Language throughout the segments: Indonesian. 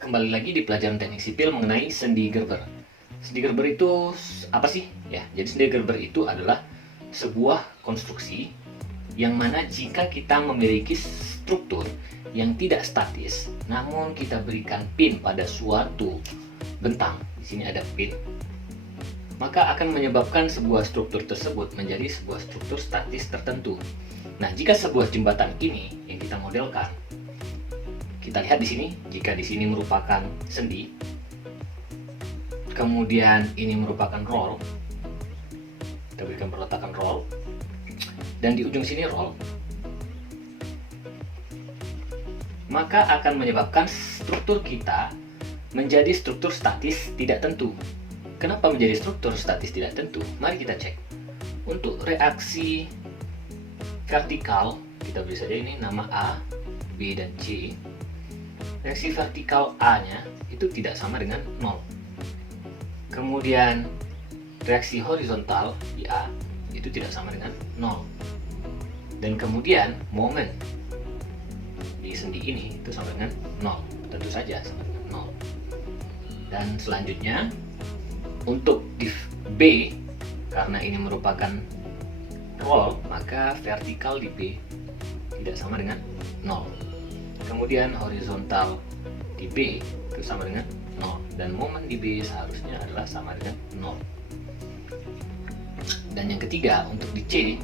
Kembali lagi di pelajaran teknik sipil mengenai sendi Gerber. Sendi Gerber itu apa sih? Ya, jadi sendi Gerber itu adalah sebuah konstruksi yang mana jika kita memiliki struktur yang tidak statis, namun kita berikan pin pada suatu bentang, di sini ada pin, maka akan menyebabkan sebuah struktur tersebut menjadi sebuah struktur statis tertentu. Nah, jika sebuah jembatan ini yang kita modelkan, kita lihat di sini, jika di sini merupakan sendi, kemudian ini merupakan roll, kita berikan perletakan roll, dan di ujung sini roll, maka akan menyebabkan struktur kita menjadi struktur statis tidak tentu. Kenapa menjadi struktur statis tidak tentu? Mari kita cek. Untuk reaksi vertikal, kita beri saja ini nama A, B, dan C. Reaksi vertikal A-nya itu tidak sama dengan 0. Kemudian reaksi horizontal di A itu tidak sama dengan 0. Dan kemudian momen di sendi ini itu sama dengan 0. Tentu saja sama dengan 0. Dan selanjutnya untuk di B, karena ini merupakan roll, maka vertikal di B tidak sama dengan 0. Kemudian horizontal di B itu sama dengan 0. Dan momen di B seharusnya adalah sama dengan 0. Dan yang ketiga, untuk di C,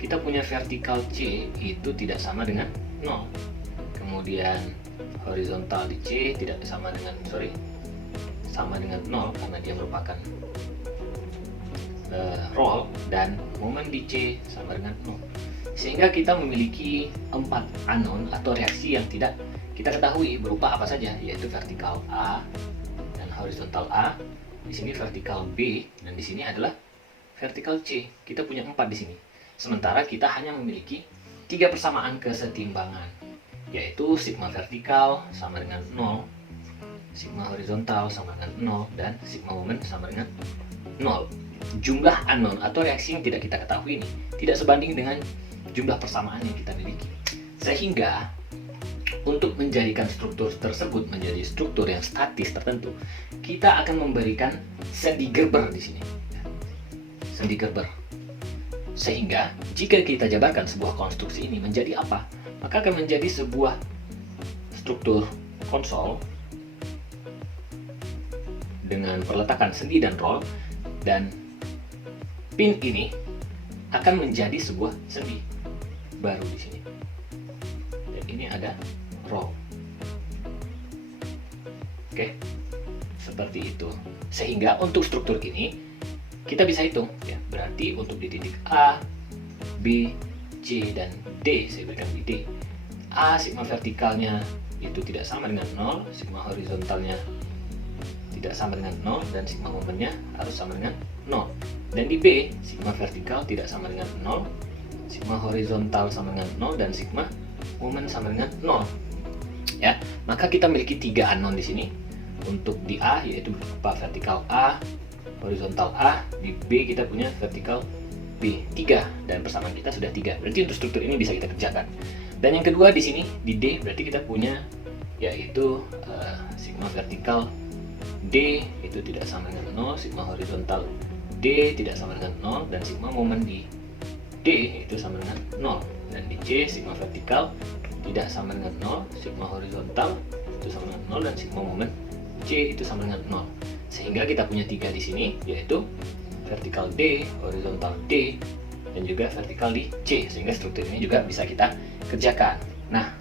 kita punya vertikal C itu tidak sama dengan 0. Kemudian horizontal di C tidak sama dengan, sama dengan 0 karena dia merupakan roll, dan momen di C sama dengan 0. Sehingga kita memiliki 4 anon atau reaksi yang tidak kita ketahui berupa apa saja, yaitu vertikal A dan horizontal A, di sini vertikal B, dan di sini adalah vertikal C. Kita punya 4 di sini. Sementara kita hanya memiliki 3 persamaan kesetimbangan, yaitu sigma vertikal sama dengan 0, sigma horizontal sama dengan 0, dan sigma momen sama dengan 0. Jumlah anon atau reaksi yang tidak kita ketahui ini tidak sebanding dengan jumlah persamaan yang kita miliki. Sehingga untuk menjadikan struktur tersebut menjadi struktur yang statis tertentu, kita akan memberikan sendi Gerber di sini. Sendi Gerber. Sehingga jika kita jabarkan sebuah konstruksi ini menjadi apa? Maka akan menjadi sebuah struktur konsol dengan perletakan sendi dan roll, dan pin ini akan menjadi sebuah sendi baru di sini. Dan ini ada roll. Oke, seperti itu. Sehingga untuk struktur ini kita bisa hitung, ya. Berarti untuk di titik A, B, C, dan D, saya berikan di D. A, sigma vertikalnya itu tidak sama dengan 0, sigma horizontalnya tidak sama dengan 0, dan sigma momennya harus sama dengan 0. Dan di B, sigma vertikal tidak sama dengan 0, sigma horizontal sama dengan 0, dan sigma momen sama dengan 0. Ya, maka kita memiliki 3 anon di sini. Untuk di A yaitu berupa vertikal A, horizontal A, di B kita punya vertikal B 3, dan persamaan kita sudah 3. Berarti untuk struktur ini bisa kita kerjakan. Dan yang kedua di sini di D berarti kita punya yaitu sigma vertikal D itu tidak sama dengan 0, sigma horizontal D tidak sama dengan 0, dan sigma momen di D itu sama dengan 0. Dan di C sigma vertikal tidak sama dengan 0, sigma horizontal itu sama dengan 0, dan sigma momen C itu sama dengan 0. Sehingga kita punya 3 di sini, yaitu vertikal D, horizontal D, dan juga vertikal di C. Sehingga struktur ini juga bisa kita kerjakan. Nah,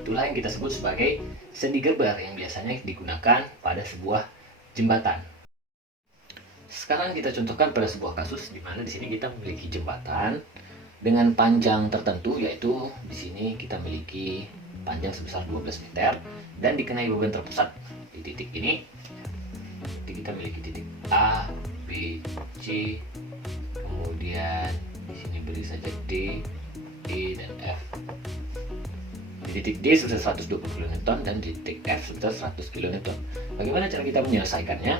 itulah yang kita sebut sebagai sendi Gerber yang biasanya digunakan pada sebuah jembatan. Sekarang kita contohkan pada sebuah kasus di mana di sini kita memiliki jembatan dengan panjang tertentu, yaitu di sini kita memiliki panjang sebesar 12 meter dan dikenai beban terpusat di titik ini. Jadi kita memiliki titik A, B, C, kemudian di sini beri saja D, E, dan F. Di titik D sebesar 120 kN dan di titik F sebesar 100 kN. Bagaimana cara kita menyelesaikannya?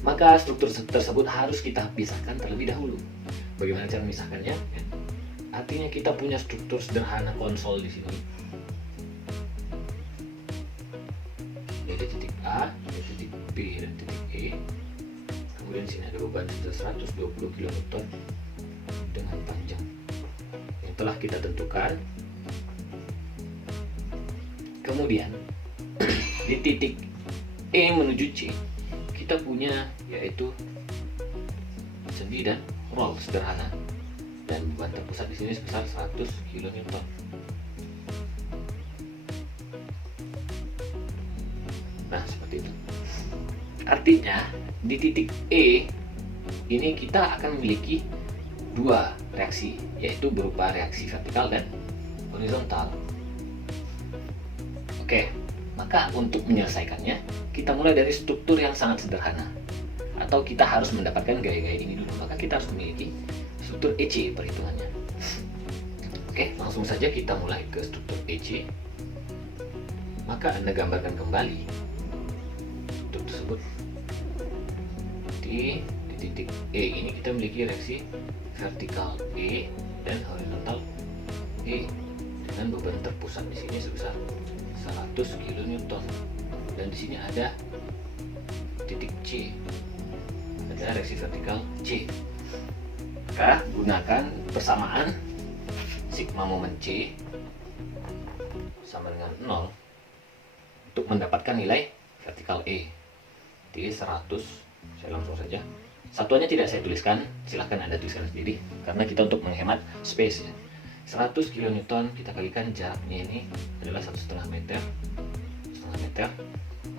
Maka struktur tersebut harus kita pisahkan terlebih dahulu. Bagaimana cara memisahkannya? Artinya kita punya struktur sederhana konsol di sini. dari titik A, dari titik B dan titik E. Kemudian di sini ada beban 120 kN dengan panjang yang telah kita tentukan. Kemudian di titik E menuju C kita punya yaitu sendi dan roll sederhana, dan beban terpusat di sini sebesar 100 kN. Nah, seperti itu. Artinya di titik E ini kita akan memiliki dua reaksi, yaitu berupa reaksi vertikal dan horizontal. Oke, maka untuk menyelesaikannya kita mulai dari struktur yang sangat sederhana, atau kita harus mendapatkan gaya-gaya ini dulu. Maka kita harus memiliki struktur EC perhitungannya. Oke, langsung saja kita mulai ke struktur EC. Maka Anda gambarkan kembali struktur tersebut. Di titik E ini kita memiliki reaksi vertikal E dan horizontal E dengan beban terpusat di sini sebesar 100 kN, dan di sini ada titik C, ada reaksi vertikal C. Maka gunakan persamaan sigma momen C sama dengan 0 untuk mendapatkan nilai vertikal E. Di 100, saya langsung saja. Satuannya tidak saya tuliskan, silahkan Anda tuliskan sendiri karena kita untuk menghemat space ya. 100 kN kita kalikan jaraknya ini adalah 1,5 meter,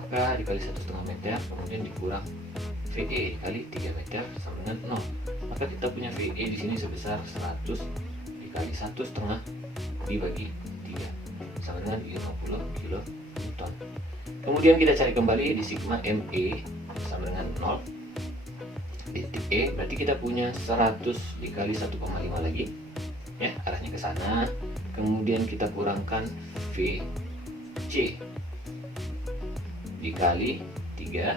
maka dikali 1,5 meter, kemudian dikurang VE dikali 3 meter sama dengan 0. Maka kita punya VE di sini sebesar 100 dikali 1,5 dibagi 3 sama dengan 50 kN. Kemudian kita cari kembali di sigma ME sama dengan 0. Di titik E berarti kita punya 100 dikali 1,5 lagi ya, arahnya ke sana. Kemudian kita kurangkan VC dikali 3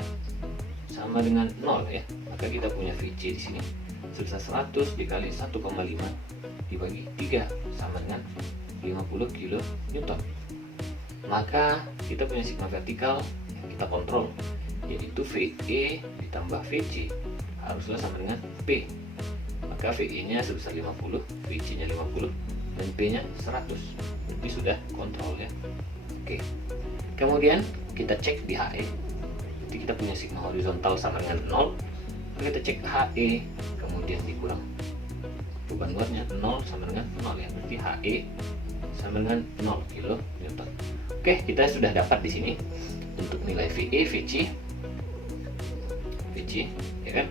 sama dengan 0 ya. Maka kita punya VC di sini sebesar 100 dikali 1,5 dibagi 3 sama dengan 50 kN. Maka kita punya sigma vertikal yang kita kontrol, yaitu VE ditambah VC haruslah sama dengan P. Maka VE nya sebesar 50, VC nya 50, dan P nya 100. Berarti sudah kontrol ya. Oke. Kemudian kita cek di HE. Jadi kita punya sigma horizontal sama dengan 0. Maka kita cek HE, kemudian dikurang beban luarnya 0 sama dengan 0 ya. Berarti HE sama dengan 0 kN. Oke, kita sudah dapat di sini untuk nilai VE, VC, ya kan?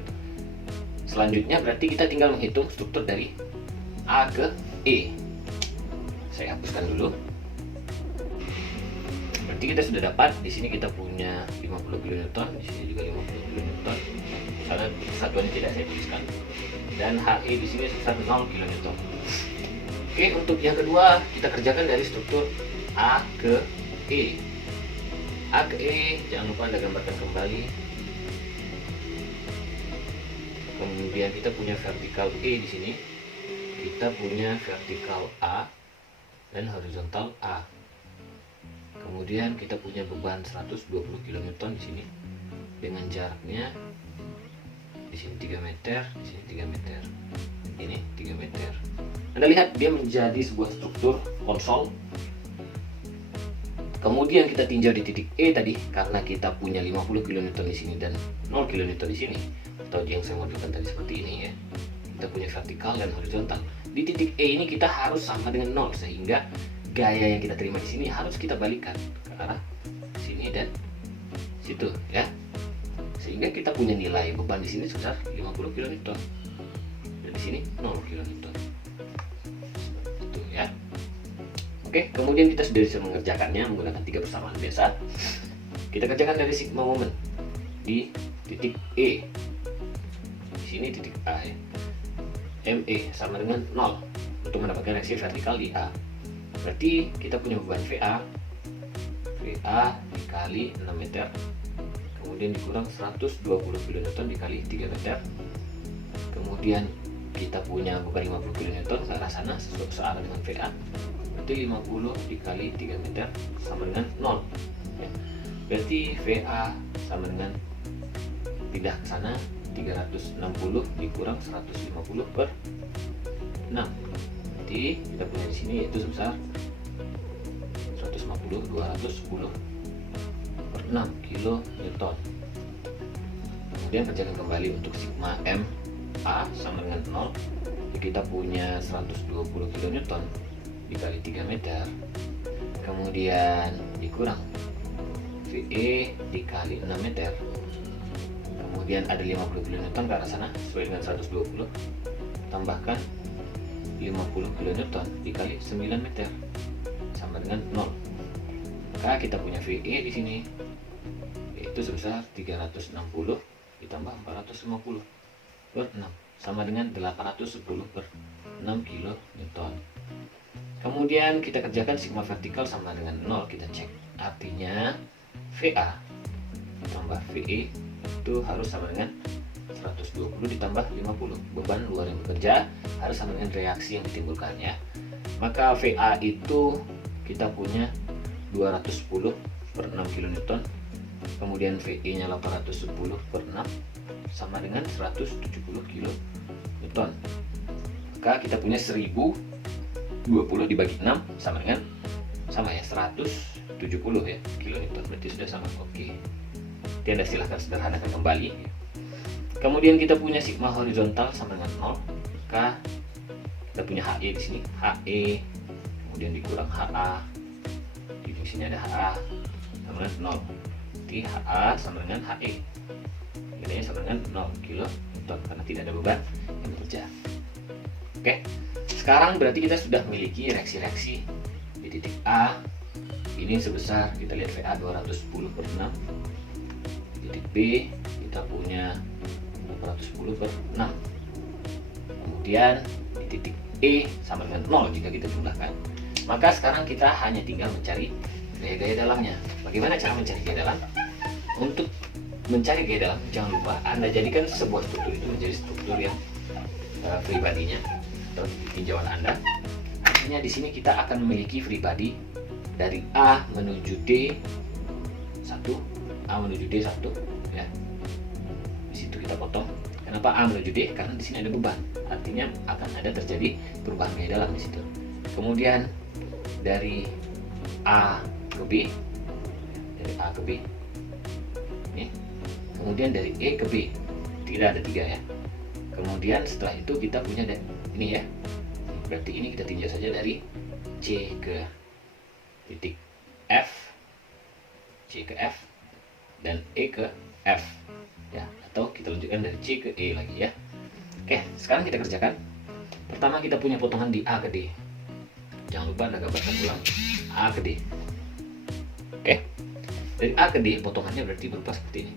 Selanjutnya berarti kita tinggal menghitung struktur dari A ke E. Saya hapuskan dulu. Berarti kita sudah dapat di sini kita punya 50 kN, di sini juga 50 kN. Karena satuannya tidak saya tuliskan. Dan HE di sini sebesar 0 kN. Oke, untuk yang kedua kita kerjakan dari struktur A ke E. A ke E, jangan lupa Anda gambarkan kembali. Kemudian kita punya vertikal E di sini. Kita punya vertikal A dan horizontal A. Kemudian kita punya beban 120 kN di sini dengan jaraknya di sini 3 meter, di sini 3 meter. Ini 3 meter. Anda lihat dia menjadi sebuah struktur konsol. Kemudian kita tinjau di titik E tadi, karena kita punya 50 kN di sini dan 0 kN di sini, atau yang saya modelkan tadi seperti ini ya. Kita punya vertikal dan horizontal. Di titik E ini kita harus sama dengan 0, sehingga gaya yang kita terima di sini harus kita balikan ke arah sini dan situ ya. Sehingga kita punya nilai beban di sini sebesar 50 kN dan di sini 0 kN. Itu ya. Oke, kemudian kita sudah bisa mengerjakannya menggunakan 3 persamaan biasa. Kita kerjakan dari sigma momen di titik E. Di sini titik A ya. ME sama dengan 0 untuk mendapatkan reaksi vertikal di A. Berarti kita punya beban VA dikali 6 meter, kemudian dikurang 120 kN dikali 3 meter. Kemudian kita punya beban 50 kN ke arah sana searah dengan VA. Berarti 50 dikali 3 meter sama dengan 0 ya. Berarti VA sama dengan pindah ke sana 360 dikurang 150 per 6. Berarti kita punya di sini yaitu sebesar 150 210 per 6 kilo Newton. Kemudian kerjakan kembali untuk sigma M A sama dengan 0. Kita punya 120 kilo Newton dikali 3 meter. Kemudian dikurang VE dikali 6 meter. Kemudian ada 50 kN ke arah sana sesuai dengan 120. Tambahkan 50 kN dikali 9 meter sama dengan 0. Maka kita punya VE di sini yaitu sebesar 360 ditambah 450 per 6 sama dengan 810 per 6 kilo Newton. Kemudian kita kerjakan sigma vertikal sama dengan 0. Kita cek, artinya VA tambah VE itu harus sama dengan 120 ditambah 50. Beban luar yang bekerja harus sama dengan reaksi yang ditimbulkannya. Maka VA itu kita punya 210 per 6 kN. Kemudian VE nya 810 per 6 sama dengan 170 kN. Maka kita punya 1020 dibagi 6 sama dengan 170 ya kilonewton. Berarti sudah sama. Oke. Nanti Anda silahkan sederhanakan kembali. Kemudian kita punya sigma horizontal sama dengan 0. Maka kita punya HE di sini, HE kemudian dikurang HA. Di sini ada HA sama dengan 0. Jadi HA sama dengan HE. Bedanya sama dengan 0 kilo Newton karena tidak ada beban yang bekerja. Oke. Sekarang berarti kita sudah memiliki reaksi-reaksi di titik A. Ini sebesar, kita lihat VA 210 per 6. Di titik B kita punya 810 per 6. Kemudian di titik E sama dengan 0 jika kita jumlahkan. Maka sekarang kita hanya tinggal mencari gaya-gaya dalamnya. Bagaimana cara mencari gaya dalam? Untuk mencari gaya dalam, jangan lupa Anda jadikan sebuah struktur itu menjadi struktur yang free body-nya atau tinjauan Anda. Artinya di sini kita akan memiliki free body dari A menuju D 1, A menuju D 1 ya. Di situ kita potong. Kenapa A menuju D? Karena di sini ada beban. Artinya akan ada terjadi perubahan gaya dalam di situ. Kemudian dari A ke B, dari A ke B. Ini. Kemudian dari E ke B. Tidak ada 3 ya. Kemudian setelah itu kita punya ini ya. Berarti ini kita tinjau saja dari C ke titik F, C ke F, dan E ke F ya, atau kita lanjutkan dari C ke E lagi ya. Oke, sekarang kita kerjakan. Pertama kita punya potongan di A ke D. Jangan lupa Anda gambarkan ulang A ke D. Oke, dari A ke D potongannya berarti berupa seperti ini.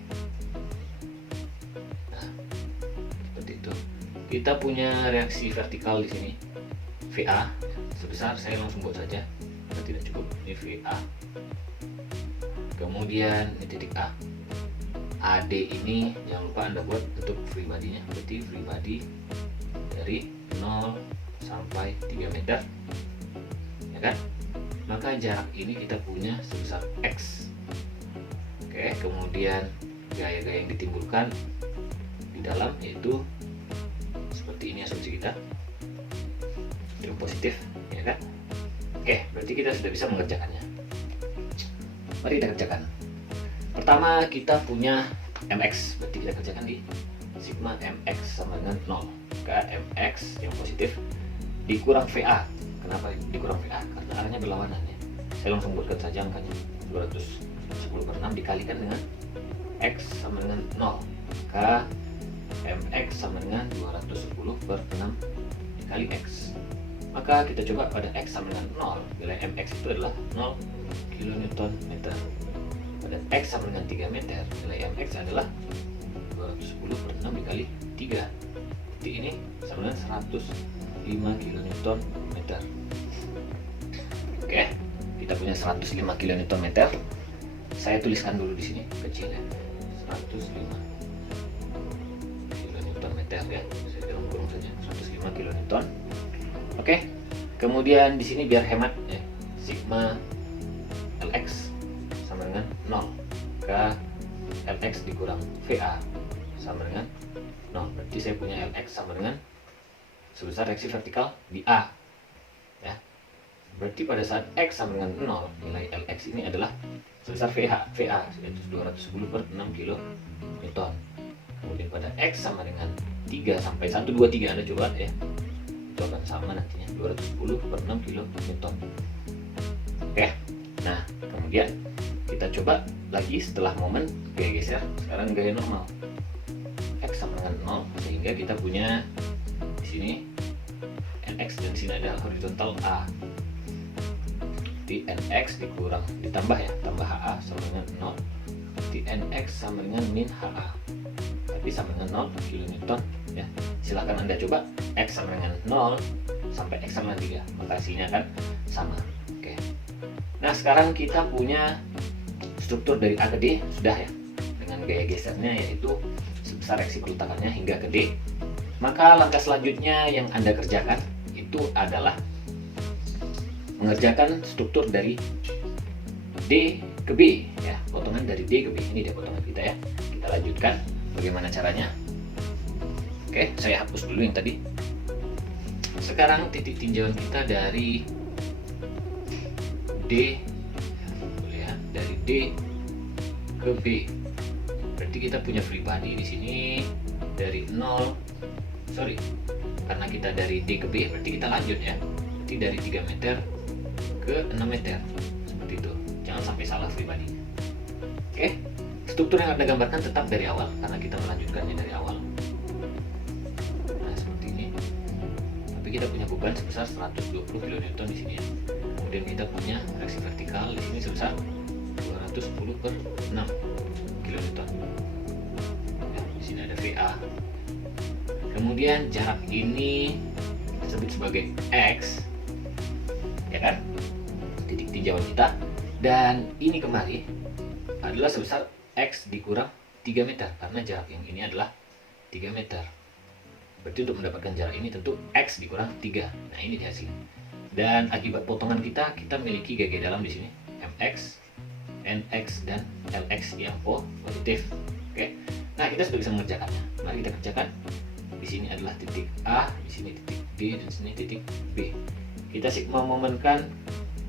Nah, seperti itu. Kita punya reaksi vertikal di sini VA sebesar, saya langsung buat saja, tidak cukup. Ini VA. Kemudian ini titik A. AD ini jangan lupa Anda buat untuk free body-nya. Berarti free body dari 0 sampai 3 meter. Ya kan? Maka jarak ini kita punya sebesar X. Oke, kemudian gaya-gaya yang ditimbulkan di dalam yaitu seperti ini asumsi kita. Itu positif, ya kan? Oke, berarti kita sudah bisa mengerjakannya. Mari kita kerjakan. Pertama kita punya MX, berarti kita kerjakan di sigma MX sama dengan 0. Maka MX yang positif dikurang VA. Kenapa dikurang VA? Karena arahnya berlawanan ya. Saya langsung buatkan saja angkanya. 210 per 6 dikalikan dengan X sama dengan 0. Maka MX sama dengan 210 per 6 dikali X. Maka kita coba pada X sama dengan 0. Nilai MX itu adalah 0 kN/m. Pada X sama dengan 3 meter, nilai MX adalah 210 per 6 dikali 3. Jadi ini sama dengan 105 kN/m. Oke, kita punya 105 kN/m. Saya tuliskan dulu di sini kecil ya. 105 kN/m ya. Saya dalam kurung saja 105 kN. Oke. Kemudian di sini biar hemat ya. Sigma LX sama dengan 0. maka Lx dikurang VA sama dengan 0. Berarti saya punya Lx sama dengan sebesar reaksi vertikal di A ya. Berarti pada saat X sama dengan 0, nilai Lx ini adalah sebesar VA yaitu 210 per 6 kN. Kemudian pada X sama dengan 3 sampai 1, 2, 3 Anda coba ya, itu akan sama nantinya 210 per 6 kN. Oke, nah kemudian kita coba lagi setelah momen gaya geser, sekarang gaya normal X sama dengan 0, sehingga kita punya di sini Nx dan di sini ada horizontal A. Di Nx dikurang ditambah ya, tambah HA sama dengan 0. Di Nx sama dengan min HA, tapi sama dengan 0 kN ya. Silahkan Anda coba X sama dengan 0 sampai X sama dengan 3, maka hasilnya akan sama. Oke. Nah sekarang kita punya struktur dari A ke D sudah ya, dengan gaya gesernya yaitu sebesar reaksi peletakannya hingga ke D. Maka langkah selanjutnya yang Anda kerjakan itu adalah mengerjakan struktur dari D ke B ya, potongan dari D ke B. Ini dia potongan kita ya. Kita lanjutkan bagaimana caranya. Oke, saya hapus dulu yang tadi. Sekarang titik tinjauan kita dari D, lihat dari D ke B. Berarti kita punya free body di sini dari 0. Karena kita dari D ke B, berarti kita lanjut ya. Berarti dari 3 meter ke 6 meter. Seperti itu. Jangan sampai salah free body. Oke. Struktur yang Anda gambarkan tetap dari awal karena kita melanjutkannya dari awal. Nah, seperti ini. Tapi kita punya beban sebesar 120 kN di sini ya. Kemudian kita punya reaksi vertikal di sini sebesar 210 per 6 kN. Ya, di sini ada VA. Kemudian jarak ini kita sebut sebagai X, ya kan? Titik tinjauan kita. Dan ini kemari adalah sebesar X dikurang 3 meter karena jarak yang ini adalah 3 meter. Berarti untuk mendapatkan jarak ini tentu X dikurang 3. Nah ini dia hasilnya. Dan akibat potongan kita miliki GG dalam di sini MX, NX dan LX yang positif. Oke. Nah kita sudah bisa mengerjakannya. Mari kita kerjakan. Di sini adalah titik A, di sini titik B, dan di sini titik B. Kita sigma momenkan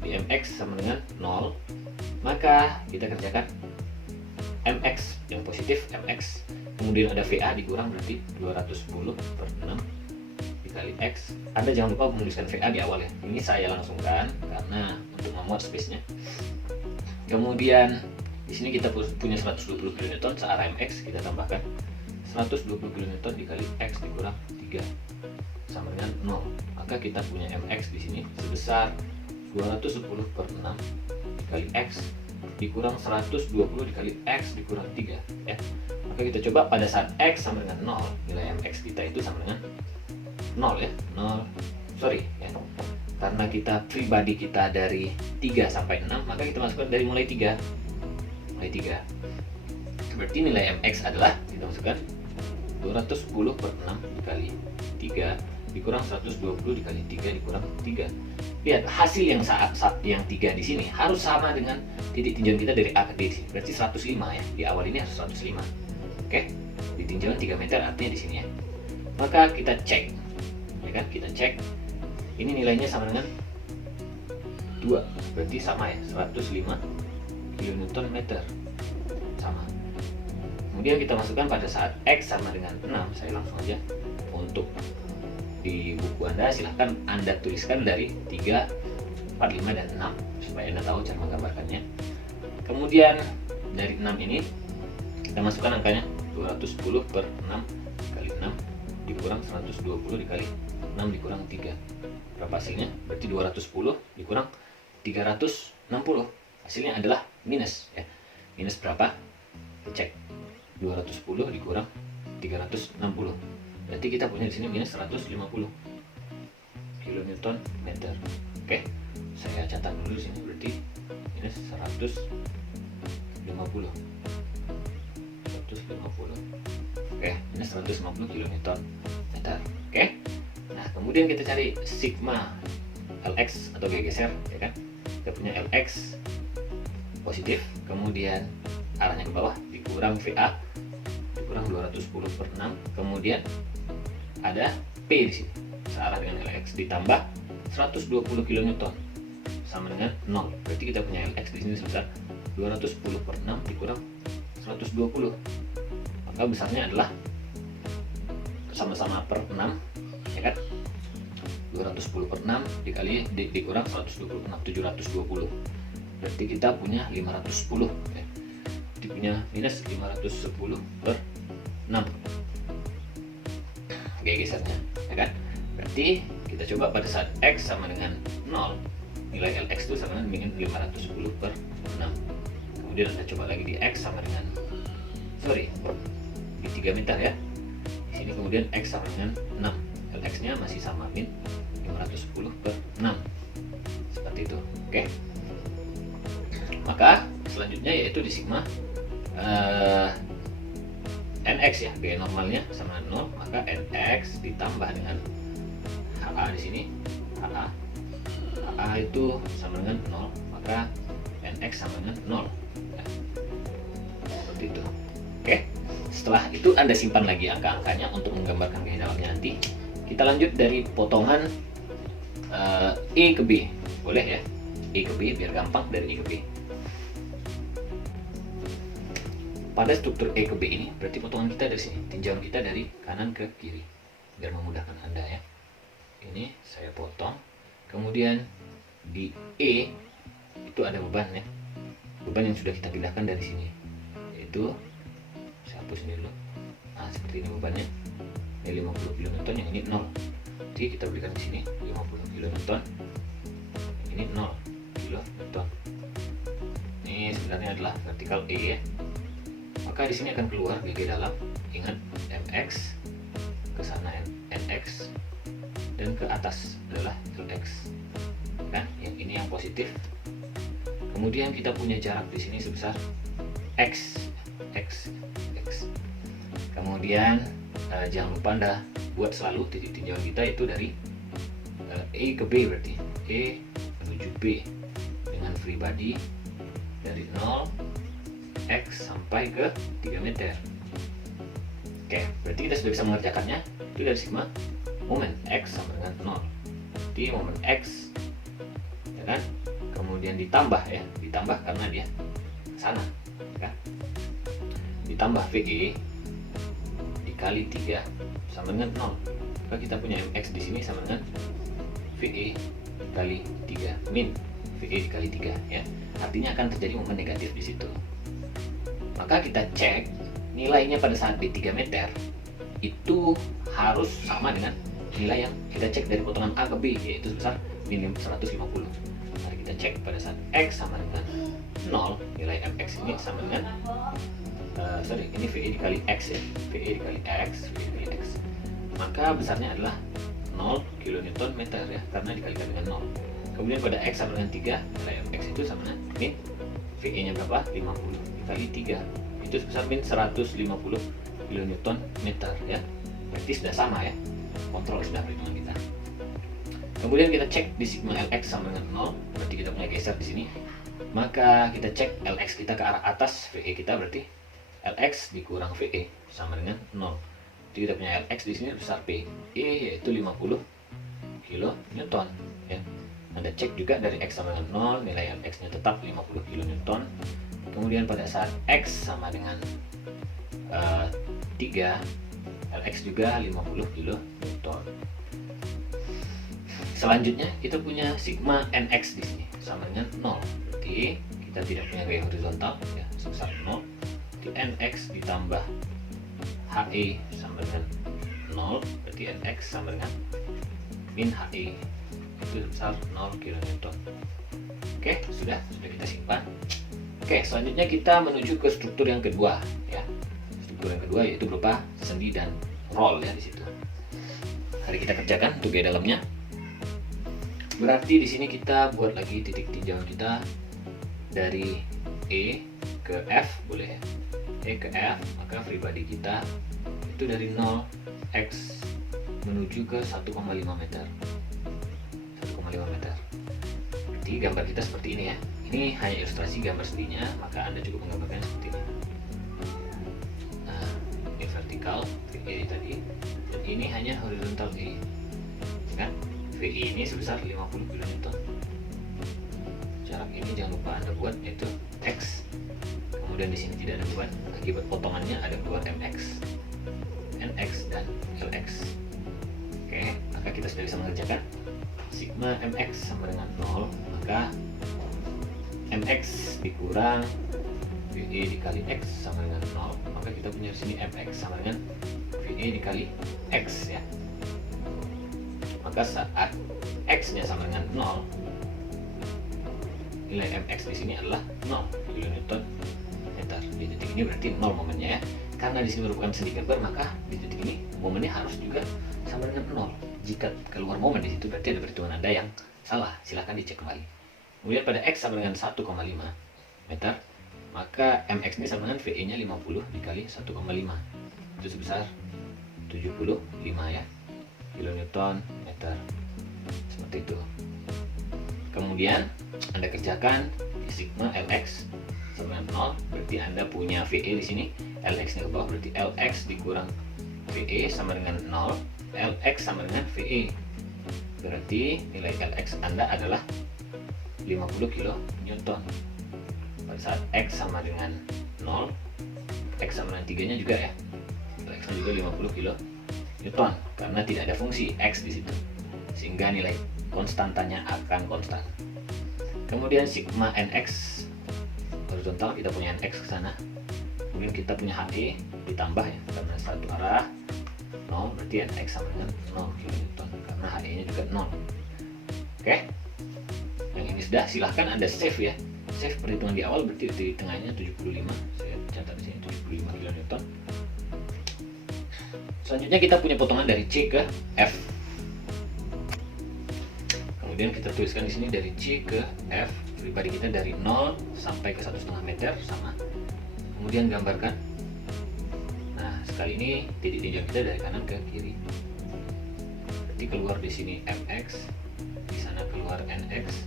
di MX sama dengan 0, maka kita kerjakan MX yang positif, MX, kemudian ada VA dikurang berarti 210 per 6 dikali X. Anda jangan lupa menuliskan VA di awal ya. Ini saya langsungkan karena untuk memuat space-nya. Kemudian di sini kita punya 120 kN searah MX, kita tambahkan 120 kN dikali X dikurang 3 sama dengan 0. Maka kita punya MX di sini sebesar 210 per 6 dikali X dikurang 120 dikali X dikurang 3 ya. Maka kita coba pada saat X sama dengan 0, nilai MX kita itu sama dengan 0 ya. 0 ya. Karena kita free body kita dari 3 sampai 6, maka kita masukkan dari mulai 3. Berarti nilai MX adalah kita masukkan 210 per 6 dikali 3 dikurang 120 dikali 3 dikurang 3. Lihat hasil yang yang 3 di sini harus sama dengan titik tinjauan kita dari A ke D di sini. Berarti 105 ya. Di awal ini harus 105. Oke. Di tinjauan 3 meter artinya di sini ya. Maka kita cek. Ya kan? Kita cek. Ini nilainya sama dengan 2. Berarti sama ya, 105 kN meter. Sama. Kemudian kita masukkan pada saat X sama dengan 6, saya langsung aja untuk di buku Anda silahkan Anda tuliskan dari 3, 4, 5, dan 6 supaya Anda tahu cara menggambarkannya. Kemudian dari 6 ini kita masukkan angkanya 210 per 6 kali 6 dikurang 120 dikali 6 dikurang 3. Berapa hasilnya? Berarti 210 dikurang 360. Hasilnya adalah minus ya. Minus berapa? Kita cek. 210 dikurang 360. Berarti kita punya di sini minus 150 kN meter. Oke. Saya catat dulu di sini berarti minus 150. Oke, minus 150 kN meter. Oke. Nah, kemudian kita cari sigma Lx atau gaya geser ya kan. Kita punya Lx positif, kemudian arahnya ke bawah, dikurang VA, dikurang 210 per 6, kemudian ada P di sini searah dengan LX ditambah 120 kN sama dengan 0. Berarti kita punya LX di sini sebesar 210 per 6 dikurang 120. Maka besarnya adalah sama-sama per 6, ya kan? 210 per 6 dikali dikurang 120 per 6, 720. Berarti kita punya 510 ya. Jadi punya minus 510 per 6. Oke, gesernya, ya kan? Berarti kita coba pada saat X sama dengan 0, nilai LX itu sama dengan 510 per 6. Kemudian kita coba lagi di X sama dengan di 3 meter ya. Di sini kemudian X sama dengan 6, LX nya masih sama min 510 per 6, seperti itu. Oke, maka selanjutnya yaitu di sigma NX ya, B normalnya sama 0, maka NX ditambah dengan HA di sini, HA itu sama dengan 0, maka NX sama dengan 0 ya. Seperti itu. Oke, setelah itu Anda simpan lagi angka-angkanya untuk menggambarkan gaya dalamnya nanti. Kita lanjut dari potongan E ke B, boleh ya, E ke B biar gampang, dari E ke B. Pada struktur E ke B ini berarti potongan kita dari sini, tinjauan kita dari kanan ke kiri, biar memudahkan Anda ya. Ini saya potong, kemudian di E itu ada beban ya, beban yang sudah kita pindahkan dari sini, yaitu saya hapus ini dulu. Nah, seperti ini bebannya, ini 50 kN, yang ini 0. Jadi kita berikan di sini 50 kN, ini 0 kN. Ini sebenarnya adalah vertikal E ya. Maka di sini akan keluar GG dalam, ingat MX, ke sana NX, dan ke atas adalah LX. Kan, yang ini yang positif. Kemudian kita punya jarak di sini sebesar X. Kemudian jangan lupa Anda buat selalu titik tinjauan kita itu dari E ke B, berarti E menuju B dengan free body dari 0 X sampai ke 3 meter. Oke, berarti kita sudah bisa mengerjakannya. Itu dari sigma momen X sama dengan 0. Jadi momen X, ya kan? Kemudian ditambah ya, ditambah karena dia ke sana, kan? Ditambah VE dikali 3 sama dengan 0. Maka kita punya MX di sini sama dengan VE dikali 3 min VE dikali 3 ya. Artinya akan terjadi momen negatif di situ. Maka kita cek nilainya pada saat di 3 meter itu harus sama dengan nilai yang kita cek dari potongan A ke B, yaitu sebesar min 150. Mari kita cek pada saat X sama dengan 0, nilai MX ini sama dengan ini VE dikali X ya, VE dikali X, maka besarnya adalah 0 kN meter ya, karena dikalikan dengan 0. Kemudian pada X sama dengan 3, nilai MX itu sama dengan min VE nya berapa? 50 dikali 3, itu sebesar min 150 kN meter ya. Berarti sudah sama ya, kontrol sudah perhitungan kita. Kemudian kita cek di sigma LX sama dengan 0, berarti kita punya geser di sini. Maka kita cek LX kita ke arah atas, VE kita berarti LX dikurang VE sama dengan 0. Jadi kita punya LX di sini besar PE yaitu 50 kN ya. Anda cek juga dari X sama dengan 0, nilai LX nya tetap 50 kN. Kemudian pada saat X sama dengan 3, LX juga 50 kN. Selanjutnya kita punya sigma NX di sini sama dengan 0. Berarti kita tidak punya gaya horizontal ya, sebesar 0. Di NX ditambah HE sama dengan 0, berarti NX sama dengan min HE itu sebesar 0 kN. Oke, sudah kita simpan. Oke, selanjutnya kita menuju ke struktur yang kedua ya. Struktur yang kedua yaitu berupa sendi dan roll ya di situ. Mari kita kerjakan untuk gaya dalamnya. Berarti di sini kita buat lagi titik tinjauan kita dari E ke F, boleh ya. E ke F, maka free body kita itu dari 0 X menuju ke 1,5 meter. 1,5 meter. Jadi gambar kita seperti ini ya. Ini hanya ilustrasi gambar aslinya, maka Anda cukup menggambarkan seperti ini. Nah, ini vertikal VE tadi, dan ini hanya horizontal E. Kan? VE ini sebesar 50 kN. Jarak ini jangan lupa Anda buat, yaitu X. Kemudian di sini tidak ada beban, akibat potongannya ada keluar MX, NX, dan LX. Oke, maka kita sudah bisa mengerjakan sigma MX sama dengan 0, maka MX dikurang VE dikali X sama dengan 0, maka kita punya di sini MX sama dengan VE dikali X ya. Maka saat X-nya sama dengan 0, nilai MX di sini adalah 0 kN meter. Di titik ini berarti 0 momennya ya. Karena di sini merupakan sendi gambar, maka di titik ini momennya harus juga sama dengan 0. Jika keluar momen di situ, berarti ada perhitungan Anda yang salah. Silahkan dicek kembali. Kemudian pada X sama dengan 1,5 meter, maka MX ini sama dengan VE-nya 50 dikali 1,5. Itu sebesar 75 ya, kilonewton meter. Seperti itu. Kemudian Anda kerjakan sigma LX sama dengan 0, berarti Anda punya VE di sini, LX-nya ke bawah, berarti LX dikurang VE sama dengan 0, LX sama dengan VE. Berarti nilai LX Anda adalah 50 kN. Pada saat X sama dengan 0, X sama dengan 3-nya juga ya, X-nya juga 50 kN, karena tidak ada fungsi X di situ, sehingga nilai konstantanya akan konstan. Kemudian sigma NX horizontal, kita punya NX ke sana, kemudian kita punya HE ditambah ya, karena satu arah 0, berarti NX sama dengan 0 kN, karena HE-nya juga 0. Oke, yang ini sudah, silahkan Anda save ya. Save perhitungan di awal, berarti di tengahnya 75. Saya catat di sini 75 kN. Selanjutnya kita punya potongan dari C ke F. Kemudian kita tuliskan di sini dari C ke F. Pribadi kita dari 0 sampai ke 1,5 meter sama. Kemudian gambarkan. Nah, sekali ini titik tinjau kita dari kanan ke kiri. Berarti keluar di sini MX, di sana keluar NX,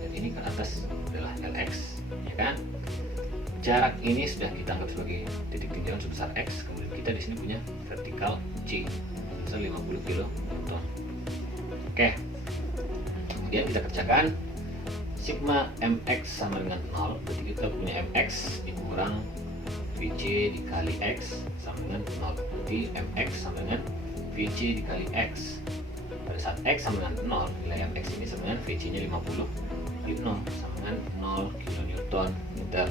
dan ini ke atas adalah LX, ya kan? Jarak ini sudah kita anggap sebagai titik tinjauan sebesar X. Kemudian kita di sini punya vertikal C sebesar 50 kN. Oke. Kemudian kita kerjakan sigma MX sama dengan 0, berarti kita punya MX dikurang VC dikali X sama dengan 0. Berarti MX sama dengan VC dikali X. Pada saat X sama dengan 0, nilai MX ini sama dengan VC-nya 50 kali 0 sama dengan 0 kN meter.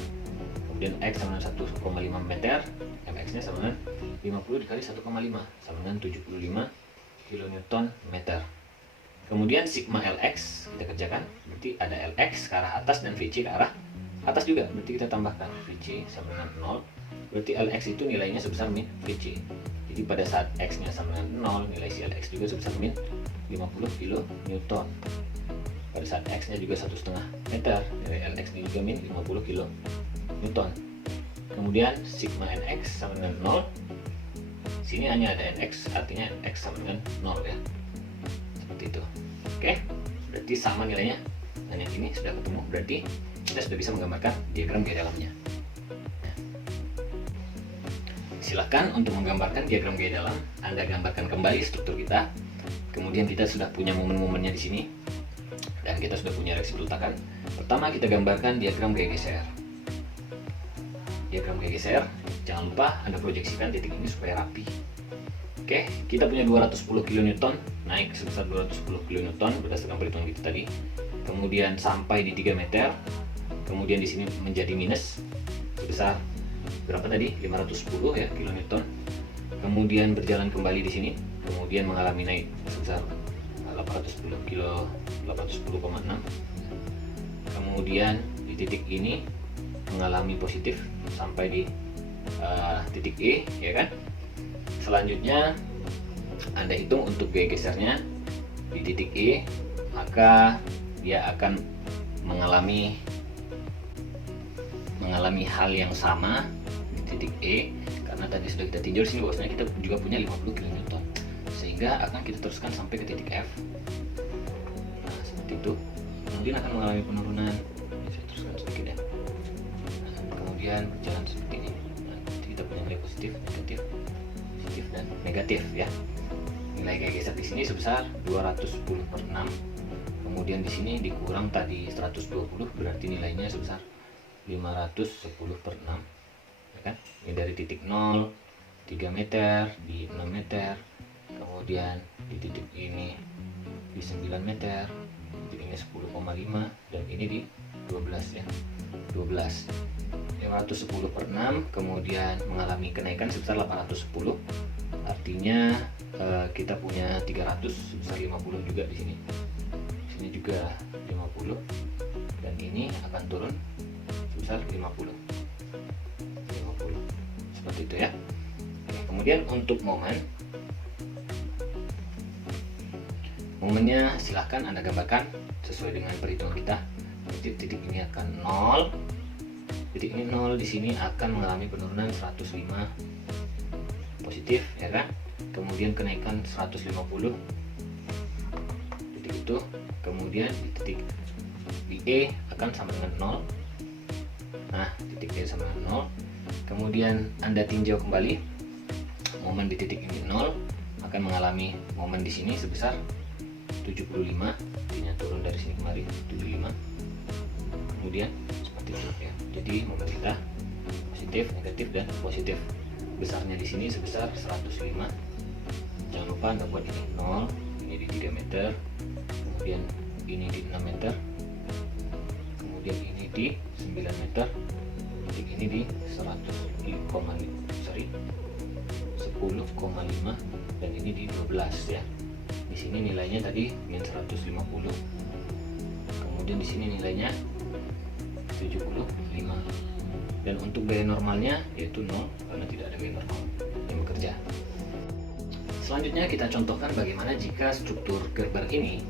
Kemudian X sama dengan 1,5 meter, MX-nya sama dengan 50 dikali 1,5 sama dengan 75 kN meter. Kemudian sigma LX kita kerjakan, berarti ada LX ke arah atas dan VC ke arah atas juga, berarti kita tambahkan VC sama dengan 0, berarti LX itu nilainya sebesar min VC. Jadi pada saat X-nya sama dengan 0, nilai si LX juga sebesar min 50 kN. Pada saat X-nya juga 1,5 meter, nilai LX-nya juga min 50 kN. Kemudian sigma NX sama dengan 0. Sini hanya ada NX, artinya X sama dengan 0 ya. Seperti itu. Oke, berarti sama nilainya. Dan yang ini sudah ketemu, berarti kita sudah bisa menggambarkan diagram gaya dalamnya. Silakan untuk menggambarkan diagram gaya dalam, Anda gambarkan kembali struktur kita. Kemudian kita sudah punya momen-momennya di sini, dan kita sudah punya reaksi peletakan. Pertama kita gambarkan diagram gaya geser. Diagram gaya geser, jangan lupa Anda proyeksikan titik ini supaya rapi. Oke, kita punya 210 kN, naik sebesar 210 kN berdasarkan perhitungan kita tadi. Kemudian sampai di 3 meter. Kemudian di sini menjadi minus sebesar berapa tadi? 510 ya kN. Kemudian berjalan kembali di sini. Kemudian mengalami naik sebesar 810,6. Kemudian di titik ini mengalami positif sampai di titik E, ya kan? Selanjutnya Anda hitung untuk gaya gesernya di titik E, maka dia akan mengalami hal yang sama di titik E, karena tadi sudah kita tinjau di sini bahwasanya kita juga punya 50 kN, sehingga akan kita teruskan sampai ke titik F. Nah, seperti itu. Kemudian akan mengalami penurunan. Saya teruskan kemudian berjalan seperti ini. Nah, kita punya nilai positif, dan negatif ya. Nilai geser di sini sebesar 210/6. Kemudian di sini dikurang tadi 120, berarti nilainya sebesar 510/6. Ya kan? Ini dari titik 0, 3 meter, di 6 meter, kemudian di titik ini di 9 meter, titik ini 10,5, dan ini di 12 ya. 12. 510/6 kemudian mengalami kenaikan sebesar 810. Artinya kita punya 300 sebesar 50 juga di sini. Sini juga 50, dan ini akan turun sebesar 50. Seperti itu ya. Oke, kemudian untuk momennya silahkan Anda gambarkan sesuai dengan perhitungan kita. Titik ini akan 0, titik ini 0, di sini akan mengalami penurunan 105 positif ya kan, kemudian kenaikan 150 titik itu, kemudian di titik di E akan sama dengan 0. Nah, titik E sama dengan 0, kemudian Anda tinjau kembali momen di titik ini 0 akan mengalami momen di sini sebesar 75, artinya turun dari sini kemari 75. Kemudian seperti itu ya. Jadi momen kita positif, negatif, dan positif. Besarnya di sini sebesar 105. Jangan lupa Anda buat ini 0, ini di 3 meter, kemudian ini di 6 meter, kemudian ini di 9 meter, titik ini di 10,5, dan ini di 12 ya. Di sini nilainya tadi min 150, kemudian di sini nilainya 75, dan untuk gaya normalnya yaitu 0 karena tidak ada gaya normal yang bekerja. Selanjutnya kita contohkan bagaimana jika struktur gerber ini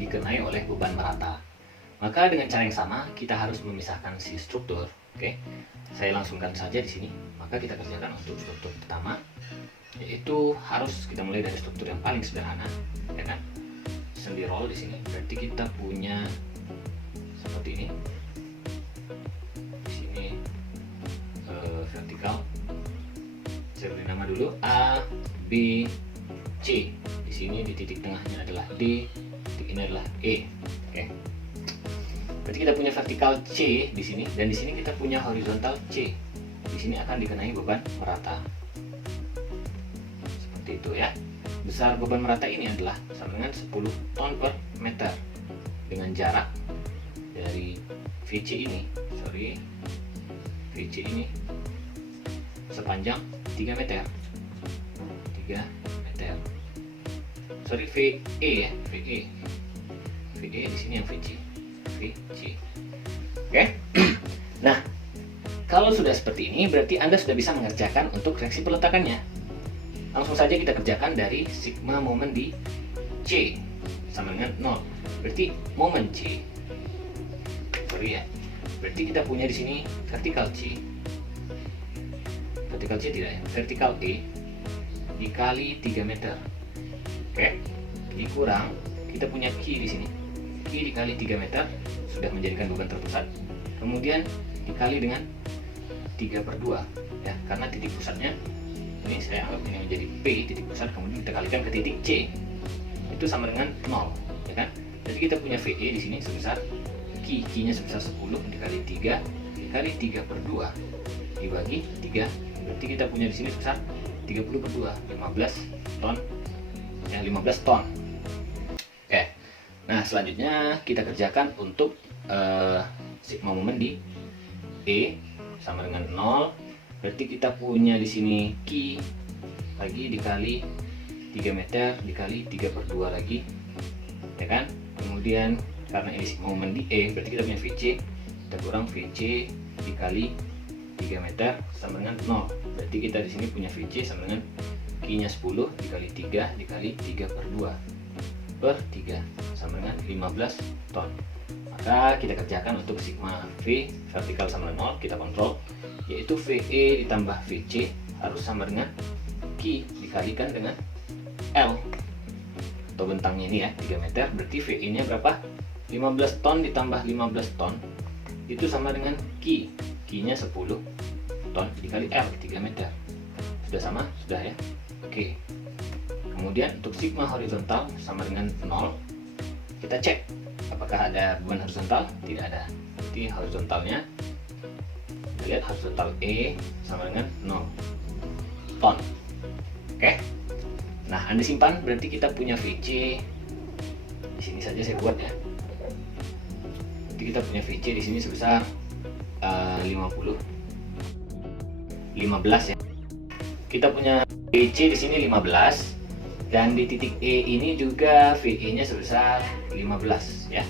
dikenai oleh beban merata. Maka dengan cara yang sama kita harus memisahkan si struktur. Oke, saya langsungkan saja di sini. Maka kita kerjakan untuk struktur pertama, yaitu harus kita mulai dari struktur yang paling sederhana, ya kan? Sendi roll di sini. Berarti kita punya seperti ini. Di sini vertikal. Saya beri nama dulu A, B, C. Di sini di titik tengahnya adalah D, titik ini adalah E. Oke. Berarti kita punya vertikal C di sini, dan di sini kita punya horizontal C. Di sini akan dikenai beban merata. Seperti itu ya. Besar beban merata ini adalah sama dengan 10 ton per meter, dengan jarak dari VC ini sepanjang 3 meter. VE ya, VE di sini yang VC. Oke. Nah, kalau sudah seperti ini berarti Anda sudah bisa mengerjakan untuk reaksi peletakannya. Langsung saja kita kerjakan dari sigma momen di C sama dengan 0. Berarti momen C. Berarti kita punya di sini vertikal C. Vertikal C tidak ya? Vertikal E dikali 3 meter. Oke. Dikurang kita punya Q di sini. Q dikali 3 meter sudah menjadikan beban terpusat. Kemudian dikali dengan 3/2 ya, karena titik pusatnya ini saya anggap ini menjadi P titik pusat, kemudian kita kalikan ke titik C, itu sama dengan 0 ya kan. Jadi kita punya VE di sini sebesar Q-nya sebesar 10 dikali 3 dikali 3/2 dibagi 3, berarti kita punya di sini sebesar 30/2, 15 ton ya, 15 ton. Oke. Nah, selanjutnya kita kerjakan untuk sigma momen di E sama dengan 0. Berarti kita punya di sini Q lagi dikali 3 meter dikali 3/2 lagi, ya kan? Kemudian karena ini sigma momen di E, berarti kita punya VC, kita kurang VC dikali 3 meter sama dengan 0. Berarti kita di sini punya VC sama dengan Q-nya 10 dikali 3 dikali 3/2 per 3 sama dengan 15 ton. Maka kita kerjakan untuk sigma V vertikal sama dengan 0, kita kontrol, yaitu VE ditambah VC harus sama dengan Q dikalikan dengan L atau bentangnya ini ya, 3 meter. Berarti VE nya berapa? 15 ton ditambah 15 ton itu sama dengan Q Q-nya 10 ton dikali R 3 meter. Sudah sama? Sudah ya. Oke. Kemudian untuk sigma horizontal sama dengan 0. Kita cek apakah ada beban horizontal. Tidak ada. Jadi horizontalnya, kita lihat horizontal E sama dengan 0 ton. Oke. Nah, Anda simpan, berarti kita punya VC. Di sini saja saya buat ya. Jadi kita punya VC di sini sebesar 15 ya. Kita punya VC di sini 15, dan di titik E ini juga VE-nya sebesar 15 ya.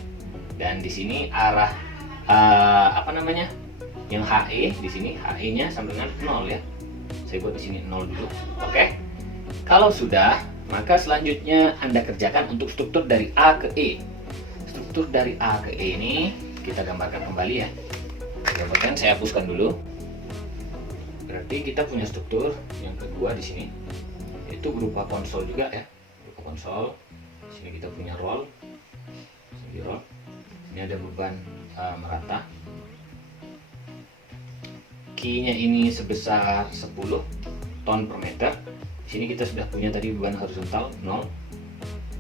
Dan di sini arah yang HE di sini, HE-nya sama dengan 0 ya. Saya buat di sini 0 dulu. Oke. Kalau sudah, maka selanjutnya Anda kerjakan untuk struktur dari A ke E. Struktur dari A ke E ini kita gambarkan kembali ya. Gambarkan, saya hapuskan dulu. Berarti kita punya struktur yang kedua di sini, itu berupa konsol juga ya, berupa konsol. Di sini kita punya roll, sini roll. Ini ada beban merata. Q-nya ini sebesar 10 ton per meter. Di sini kita sudah punya tadi beban horizontal 0,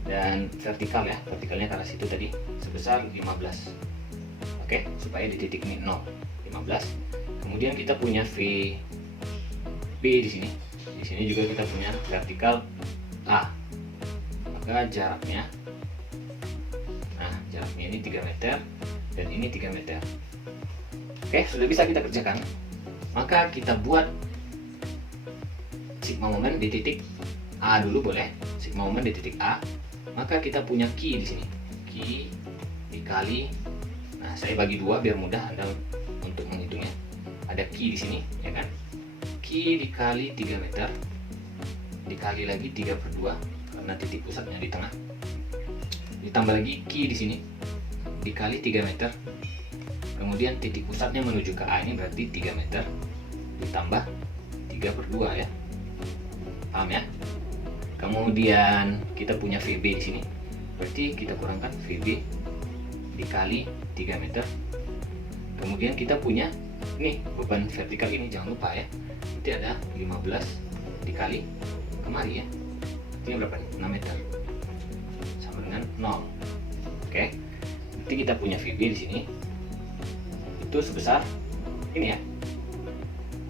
dan vertikal ya, vertikalnya ke arah situ tadi sebesar 15. Oke, supaya di titik ini 0, 15. Kemudian kita punya VB di sini. Di sini juga kita punya vertikal A. Maka jaraknya, nah jaraknya ini 3 meter dan ini 3 meter. Oke, sudah bisa kita kerjakan. Maka kita buat sigma momen di titik A dulu boleh. Sigma momen di titik A. Maka kita punya Q di sini. Q dikali, nah saya bagi dua biar mudah Anda untuk menghitungnya. Ada Q di sini, ya kan? Q dikali 3 meter dikali lagi 3/2 karena titik pusatnya di tengah. Ditambah lagi Q di sini dikali 3 meter. Kemudian titik pusatnya menuju ke A ini berarti 3 meter ditambah 3/2 ya. Paham ya? Kemudian kita punya VB di sini. Berarti kita kurangkan VB dikali 3 meter. Kemudian kita punya nih beban vertikal ini, jangan lupa ya. Nanti ada 15 dikali kemari ya. Ini berapa nih? 6 meter. Sama dengan 0. Oke. Nanti kita punya VB di sini. Itu sebesar ini ya.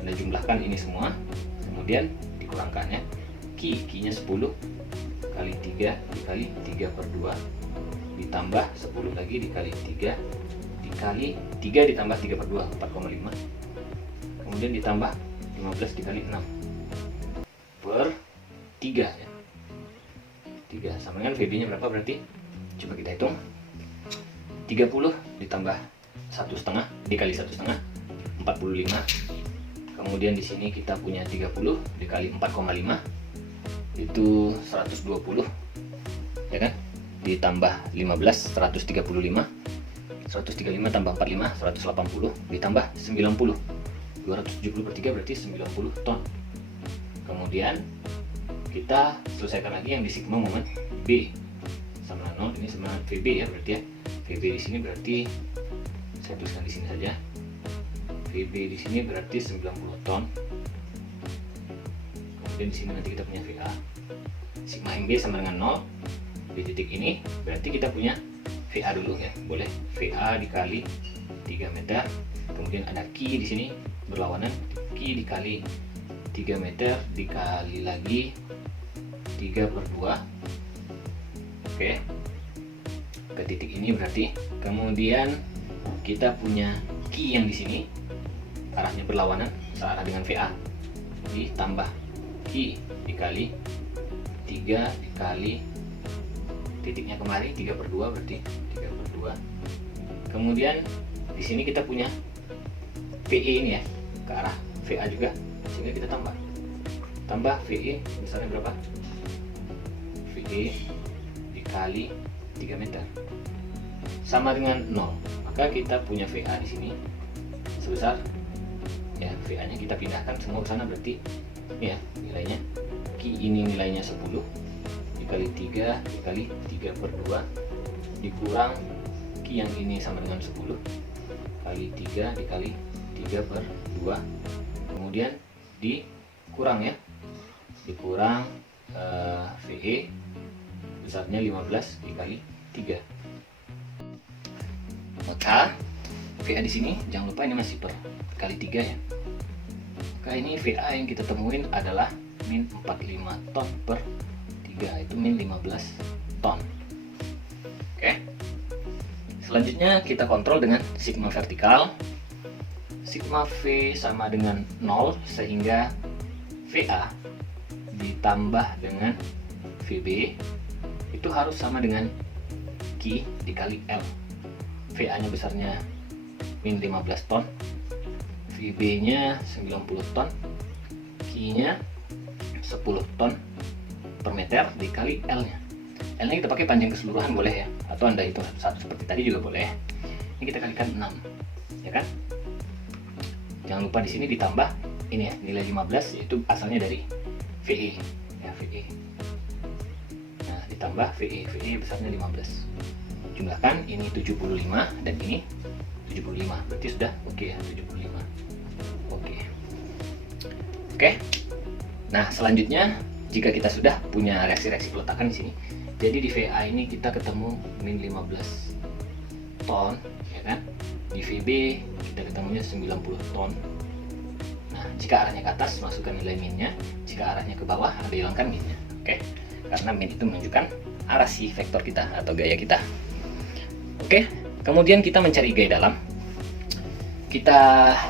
Anda jumlahkan ini semua, kemudian dikurangkan ya. Q-nya 10 kali 3 dikali 3/2 ditambah 10 lagi dikali 3 dikali 3 ditambah 3/2 4,5, kemudian ditambah 15 dikali 6 per 3 ya. 3 sama dengan VB nya berapa berarti? Coba kita hitung. 30 ditambah 1,5 dikali 1,5 45. Kemudian di sini kita punya 30 dikali 4,5 itu 120 ya kan, ditambah 15 135 tambah 45 180 ditambah 90 270/3 berarti 90 ton. Kemudian kita selesaikan lagi yang di sigma momen B sama 0, ini sama VB ya berarti ya. VB di sini berarti saya tuliskan di sini saja. VB di sini berarti 90 ton. Kemudian di sini nanti kita punya VA. Sigma MB sama dengan 0. Di titik ini berarti kita punya VA dulu ya. Boleh VA dikali 3 meter. Kemudian ada Q di sini berlawanan. Q dikali 3 meter dikali lagi 3/2. Oke. Ke titik ini berarti. Kemudian kita punya Q yang di sini arahnya berlawanan searah dengan VA, ditambah Q dikali 3 dikali titiknya kemari 3/2 berarti 3/2. Kemudian di sini kita punya VE ini ya ke arah VA juga, sehingga kita tambah VE misalnya berapa? VE dikali 3 meter sama dengan 0. Maka kita punya VA di sini sebesar ya, VA nya kita pindahkan semua ke sana berarti ya nilainya Q ini nilainya 10 dikali 3 dikali 3/2 dikurang Q yang ini sama dengan 10 kali 3 dikali 3/2, kemudian dikurang ya, dikurang VE besarnya 15 dikali 3. Maka VA di sini jangan lupa ini masih per kali 3 ya. Maka ini VA yang kita temuin adalah min 45 ton per 3, itu min 15 ton. Oke. Selanjutnya kita kontrol dengan sigma vertikal. Sigma V sama dengan 0, sehingga VA ditambah dengan VB itu harus sama dengan Q dikali L. VA nya besarnya min 15 ton, VB nya 90 ton, Q nya 10 ton per meter dikali L nya. L nya kita pakai panjang keseluruhan boleh ya, atau Anda hitung satu-satu seperti tadi juga boleh. Ini kita kalikan 6 ya kan. Jangan lupa di sini ditambah ini ya, nilai 15 yaitu asalnya dari VE ya, VE. Nah, ditambah VE besarnya 15. Jumlahkan ini 75 dan ini 75. Berarti sudah oke ya, 75. Oke. Nah, selanjutnya jika kita sudah punya reaksi-reaksi peletakan di sini, jadi di VA ini kita ketemu min 15 ton ya kan. Di VB kita ketemunya 90 ton. Nah, jika arahnya ke atas masukkan nilai minnya, jika arahnya ke bawah ada hilangkan minnya. Oke. Karena min itu menunjukkan arah si vektor kita atau gaya kita. Oke, kemudian kita mencari gaya dalam. Kita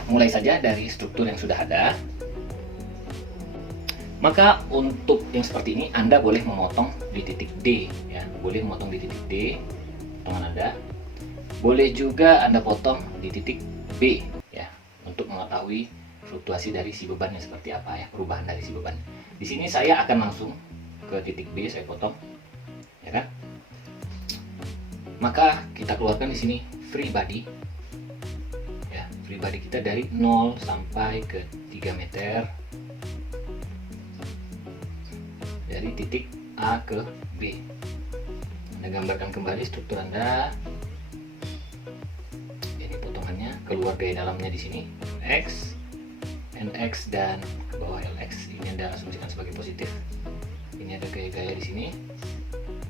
mulai saja dari struktur yang sudah ada. Maka untuk yang seperti ini Anda boleh memotong di titik D ya, boleh memotong di titik D potongan Anda. Boleh juga Anda potong di titik B ya, untuk mengetahui fluktuasi dari si bebannya seperti apa ya, perubahan dari si beban. Di sini saya akan langsung ke titik B, saya potong ya kan. Maka kita keluarkan di sini free body ya, free body kita dari 0 sampai ke 3 meter dari titik A ke B. Anda gambarkan kembali struktur Anda. Ini potongannya, keluar gaya dalamnya di sini X, NX dan ke bawah LX. Ini Anda asumsikan sebagai positif. Ini ada gaya-gaya di sini.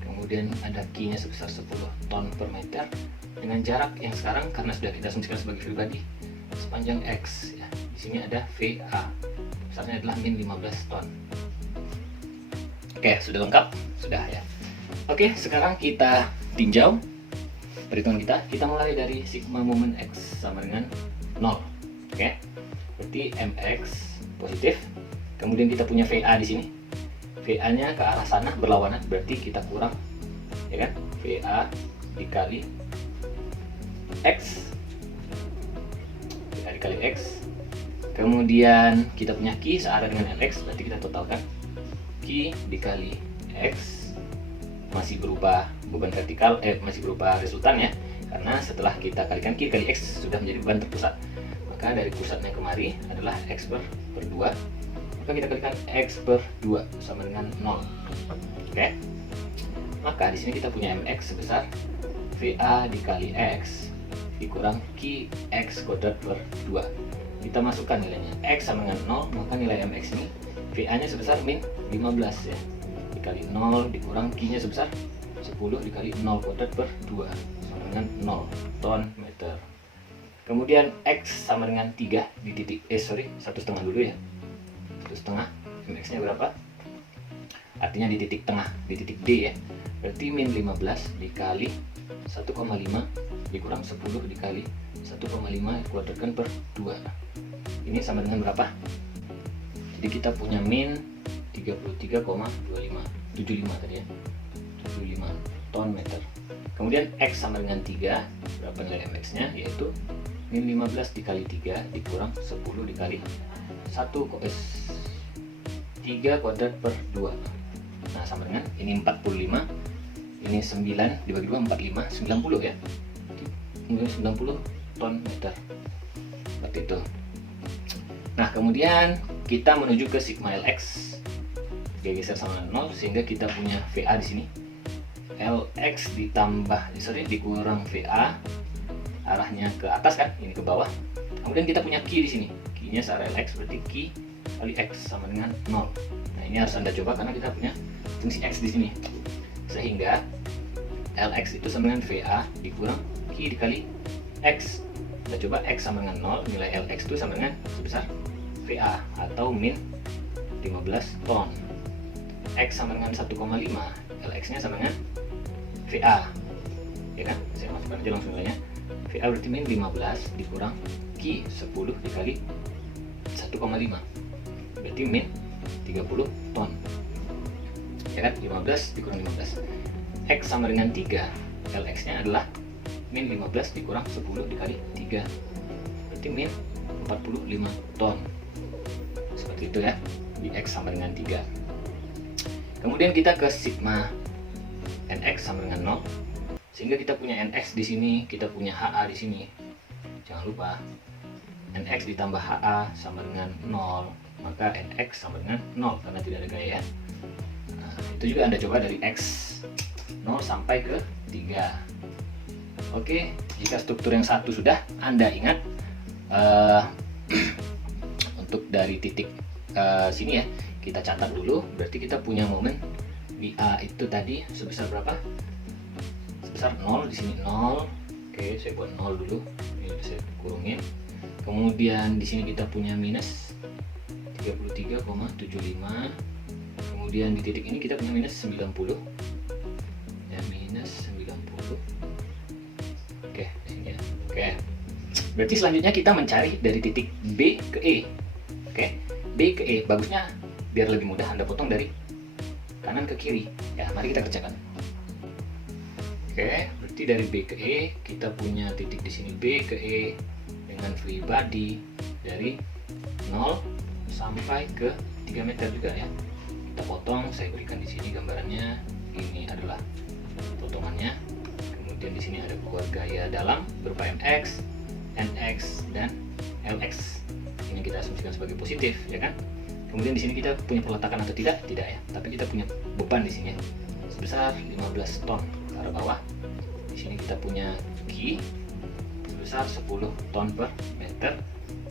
Kemudian ada Q-nya sebesar 10 ton per meter dengan jarak yang sekarang karena sudah kita asumsikan sebagai free body sepanjang X ya. Di sini ada VA besarnya adalah min 15 ton. Oke, sudah lengkap? Sudah ya. Oke, sekarang kita tinjau perhitungan kita. Kita mulai dari sigma momen X sama dengan 0. Oke. Berarti MX positif. Kemudian kita punya VA di sini. VA-nya ke arah sana berlawanan, berarti kita kurang ya kan, VA dikali X, VA dikali X. Kemudian kita punya Q searah dengan LX, berarti kita totalkan Q dikali X, masih berupa beban vertikal, masih berupa resultan ya, karena setelah kita kalikan Q dikali X sudah menjadi beban terpusat. Maka dari pusatnya kemari adalah X per 2, maka kita kalikan X per 2 sama dengan 0. Oke. Maka di sini kita punya MX sebesar VA dikali X dikurang QX kuadrat per 2. Kita masukkan nilainya. X sama dengan 0, maka nilai MX ini VA nya sebesar min 15 ya. Dikali 0 dikurang Q nya sebesar 10 dikali 0 kuadrat per 2 sama dengan 0 ton meter. Kemudian X sama dengan 3 di titik 1,5 dulu ya. 1,5, MX nya berapa? Artinya di titik tengah, di titik D ya. Berarti min 15 dikali 1,5 dikurang 10 dikali 1,5 dikuadratkan per 2. Ini sama dengan berapa? Jadi kita punya min 33,75 tadi ya. 75 ton meter. Kemudian X sama dengan 3, berapa nilai MX nya? Yaitu min 15 dikali 3 dikurang 10 dikali 3 kuadrat per 2. Nah, sama dengan ini 45, ini 9 dibagi 2, 45, 90 ya. Ini 90 ton meter. Seperti itu. Nah, kemudian kita menuju ke sigma LX. Dia geser sama 0 sehingga kita punya VA di sini. LX dikurang VA, arahnya ke atas kan, ini ke bawah, Kemudian kita punya Q di sini. Q-nya secara Lx berarti Q kali X sama dengan 0. Nah, ini harus Anda coba karena kita punya fungsi X di sini. Sehingga Lx itu sama dengan VA dikurang Q dikali X. Kita coba X sama dengan 0, nilai Lx itu sama dengan sebesar VA atau min 15 ton. X sama dengan 1,5, Lx-nya sama dengan VA. Ya kan? Saya masukkan aja langsung nilainya. VA berarti min 15 dikurang Q 10 dikali 1,5 berarti min 30 ton. Ya kan? 15 dikurang 15. X sama dengan 3, Lx nya adalah min 15 dikurang 10 dikali 3 berarti min 45 ton. Seperti itu ya, di X sama dengan 3. Kemudian kita ke sigma Nx sama dengan 0, sehingga kita punya Nx di sini, kita punya Ha di sini. Jangan lupa Nx ditambah Ha sama dengan 0, maka Nx sama dengan 0 karena tidak ada gaya. Nah, itu juga Anda coba dari X 0 sampai ke 3. Oke, jika struktur yang satu sudah Anda ingat, untuk dari titik sini ya, kita catat dulu. Berarti kita punya momen di A itu tadi sebesar berapa? Sebesar 0, di sini 0. Oke, saya buat 0 dulu. Ini saya kurungin. Kemudian di sini kita punya minus 33,75. Kemudian di titik ini kita punya minus 90. Ya, minus 90. Oke, di sini ya. Oke. Berarti selanjutnya kita mencari dari titik B ke E. Oke, B ke E. Bagusnya biar lebih mudah Anda potong dari kanan ke kiri. Ya, mari kita kerjakan. Oke, berarti dari B ke E kita punya titik di sini B ke E dengan free body dari 0 sampai ke 3 meter juga ya. Kita potong, saya berikan di sini gambarannya. Ini adalah potongannya. Kemudian di sini ada keluar gaya dalam berupa MX, NX dan LX. Ini kita asumsikan sebagai positif, ya kan? Kemudian di sini kita punya peletakan atau tidak? Tidak ya. Tapi kita punya beban di sini ya, sebesar 15 ton ke arah bawah. Di sini kita punya Q sebesar 10 ton per meter.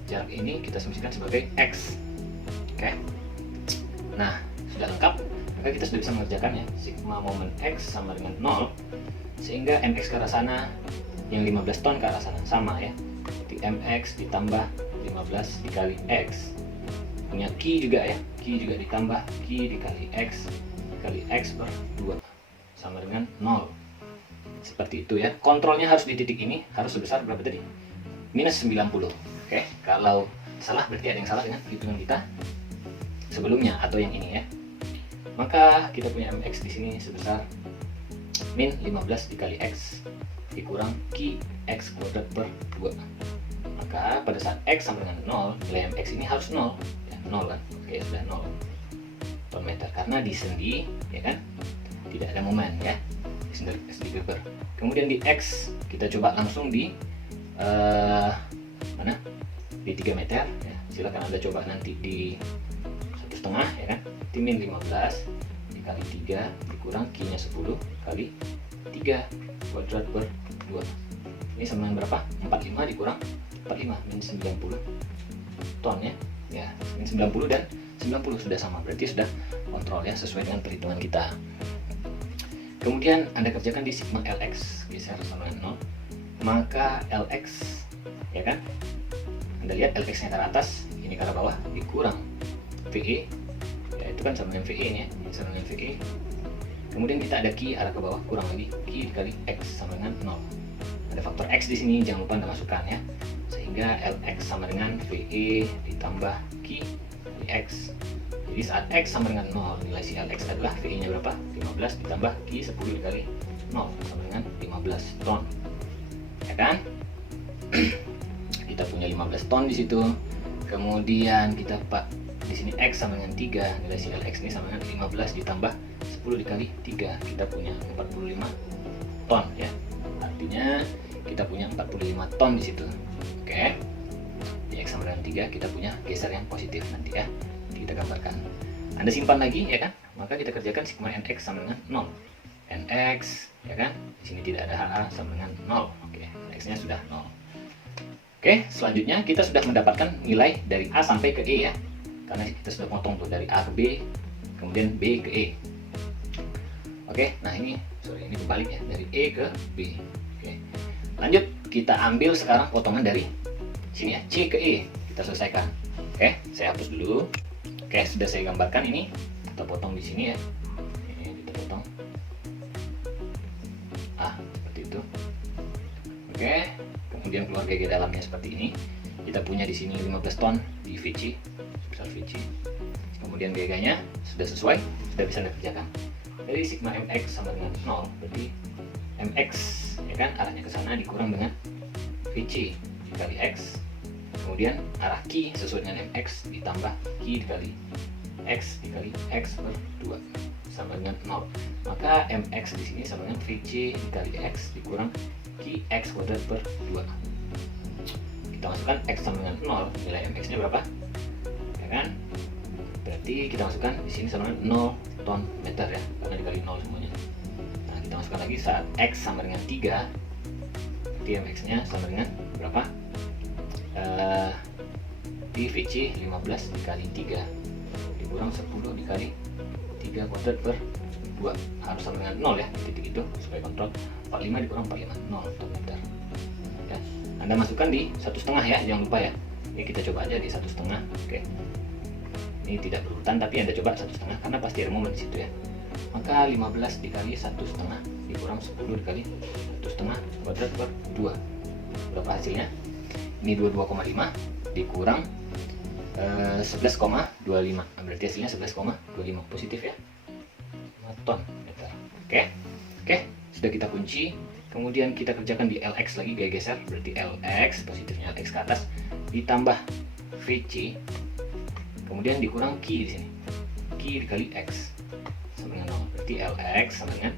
Jarak ini kita asumsikan sebagai X. Oke. Nah, sudah lengkap. Maka kita sudah bisa mengerjakan ya. Sigma momen X sama dengan 0. Sehingga MX ke arah sana, yang 15 ton ke arah sana. Sama ya. Di MX ditambah 15 dikali X. Punya Q juga ya, Q juga ditambah Q dikali X per 2 sama dengan 0. Seperti itu ya. Kontrolnya harus di titik ini, harus sebesar berapa tadi? Minus 90. Oke, kalau salah berarti ada yang salah dengan hitungan kita sebelumnya atau yang ini ya. Maka kita punya MX di sini sebesar min 15 dikali X dikurang Q X kuadrat per 2. Maka pada saat X sama dengan 0, nilai MX ini harus 0. 0 kan, oke sudah 0 ton meter karena di sendi ya kan tidak ada momen ya, di sendi Weber. Kemudian di X kita coba langsung di mana, di 3 meter ya. Silakan Anda coba nanti di 1,5 ya kan, di min 15 dikali 3 dikurang Q nya 10 kali 3 kuadrat per 2. Ini sama dengan berapa? 45 dikurang 45 min 90 ton ya. Ya, min 90 dan 90 sudah sama, berarti sudah kontrol ya, sesuai dengan perhitungan kita. Kemudian Anda kerjakan di sigma Lx geser sama dengan 0, maka Lx ya kan, Anda lihat Lx nya ke atas, ini ke arah bawah, dikurang VE ya, itu kan sama dengan VE nya, sama dengan VE. Kemudian kita ada Q arah ke bawah, kurang lagi Q dikali X sama dengan 0. Ada faktor X di sini, jangan lupa Anda masukkan ya. Sehingga Lx sama dengan VE ditambah Q kali X. Jadi saat X sama dengan 0, nilai si Lx adalah VE nya berapa? 15 ditambah Q 10 dikali 0 sama dengan 15 ton. Ya kan? Kita punya 15 ton di situ. Kemudian kita di sini X sama dengan 3, nilai si Lx ini sama dengan 15 ditambah 10 dikali 3, kita punya 45 ton ya. Artinya kita punya 45 ton di situ. Oke. Di X sama dengan 3 kita punya geser yang positif nanti ya. Nanti kita gambarkan. Anda simpan lagi ya kan? Maka kita kerjakan sigma Nx sama dengan 0. Nx ya kan? Di sini tidak ada HA sama dengan 0. Oke, X-nya sudah 0. Oke. Oke, selanjutnya kita sudah mendapatkan nilai dari A sampai ke E ya, karena kita sudah potong tuh dari A ke B, kemudian B ke E. Oke, nah ini kebalik ya, dari E ke B. Oke, lanjut kita ambil sekarang potongan dari sini ya, C ke E, kita selesaikan. Oke, saya hapus dulu. Oke, sudah saya gambarkan ini, kita potong di sini ya. Ini kita potong. Seperti itu. Oke, kemudian keluar GG dalamnya seperti ini. Kita punya di sini 15 ton di VC, sebesar VC. Kemudian GG-nya sudah sesuai, sudah bisa dikerjakan. Jadi sigma mx sama dengan 0, berarti mx ya kan arahnya ke sana dikurang dengan VC dikali x. Kemudian arah Q sesuai dengan mx ditambah Q dikali x dikali x per 2 sama dengan 0. Maka mx di sini sama dengan VC dikali x dikurang Qx kuadrat per 2. Kita masukkan x sama dengan 0, nilai mx-nya berapa? Ya kan? Berarti kita masukkan di sini sama dengan 0 ton meter ya, karena dikali 0 semuanya. Nah, kita masukkan lagi saat x sama dengan 3, berarti mx-nya sama dengan berapa? Di VC 15 dikali 3 dikurang 10 dikali 3 kuadrat per 2, harus sama dengan 0 ya, titik itu supaya kontrol. 45 dikurang 45, 0 ton meter ya. Anda masukkan di 1,5 ya, jangan lupa ya. Ini kita coba aja di 1,5. Oke, ini tidak berurutan tapi Anda coba 1,5 karena pasti ada momen di situ ya. Maka 15 dikali 1,5 dikurang 10 dikali 1,5 kuadrat per 2, berapa hasilnya? Ini 22,5 dikurang 11,25, berarti hasilnya 11,25 positif ya, ton meter. Oke, sudah kita kunci. Kemudian kita kerjakan di LX lagi, gaya geser, berarti LX positifnya LX ke atas ditambah VC, kemudian dikurang Q di sini, Q dikali X sama dengan 0, berarti LX sama dengan